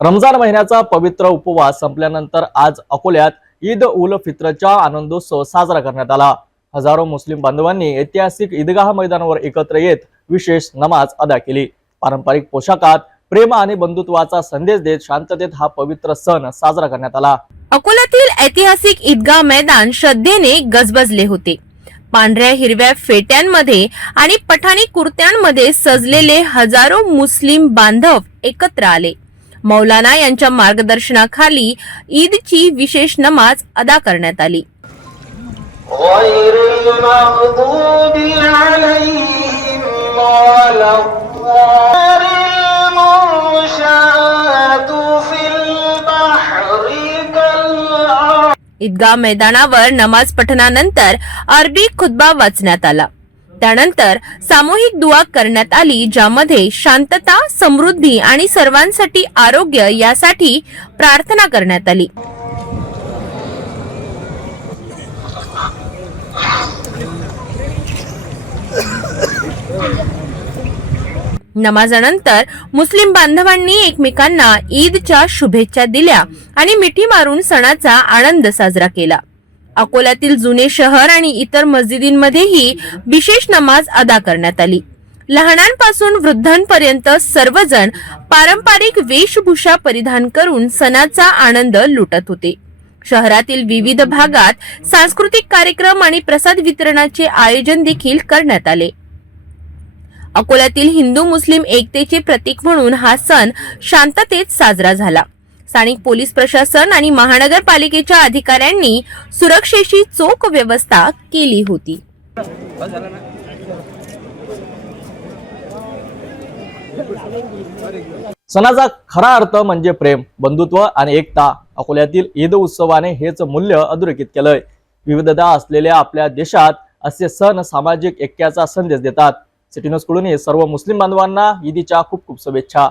रमजान महिन्याचा पवित्र उपवास संपल्यानंतर आज अकोल्यात ईद उल फित्रचा आनंदोत्सव साजरा करण्यात आला। हजारो मुस्लिम बांधवांनी ऐतिहासिक ईदगाह मैदानावर एकत्र येत विशेष नमाज अदा केली। पारंपरिक पोशाखात प्रेम आणि बंधुत्वाचा संदेश देत शांततेत हा पवित्र सण साजरा करण्यात आला। अकोल्यातील ऐतिहासिक ईदगाह मैदान श्रद्धेने गजबजले होते। पांढऱ्या हिरव्या फेट्यांमध्ये आणि पठाणी कुर्त्यांमध्ये सजलेले हजारो मुस्लिम बांधव एकत्र आले। मौलाना यांच्या मार्गदर्शनाखाली ईदची विशेष नमाज अदा करण्यात आली। ईदगाह मैदानावर नमाज पठणानंतर अरबी खुतबा वाचण्यात आला। त्यानंतर सामूहिक दुआ करण्यात आली, ज्यामध्ये शांतता, समृद्धी आणि सर्वांसाठी आरोग्य यासाठी प्रार्थना करण्यात आली। नमाजानंतर मुस्लिम बांधवांनी एकमेकांना ईदच्या शुभेच्छा दिल्या आणि मिठी मारून सणाचा आनंद साजरा केला। अकोल्यातील जुने शहर आणि इतर मस्जिदींमध्येही विशेष नमाज अदा करण्यात आली। लहानांपासून वृद्धांपर्यंत सर्वजण पारंपरिक वेशभूषा परिधान करून सणाचा आनंद लुटत होते। शहरातील विविध भागात सांस्कृतिक कार्यक्रम आणि प्रसाद वितरणाचे आयोजन देखील करण्यात आले। अकोल्यातील हिंदू मुस्लिम एकतेचे प्रतीक म्हणून हा सण शांततेत साजरा झाला। स्थानिक पोलीस प्रशासन आणि महानगरपालिकेच्या अधिकाऱ्यांनी सुरक्षेची चोख व्यवस्था केली होती। सणाचा खरा अर्थ म्हणजे प्रेम, बंधुत्व आणि एकता। अकोल्यातील ईद उत्सवाने हेच मूल्य अधोरेखित केलंय। विविधता असलेल्या आपल्या देशात असे सण सामाजिक ऐक्याचा संदेश देतात। सिटी न्यूज कडून सर्व मुस्लिम बांधवांना ईदच्या खूप खूप शुभेच्छा।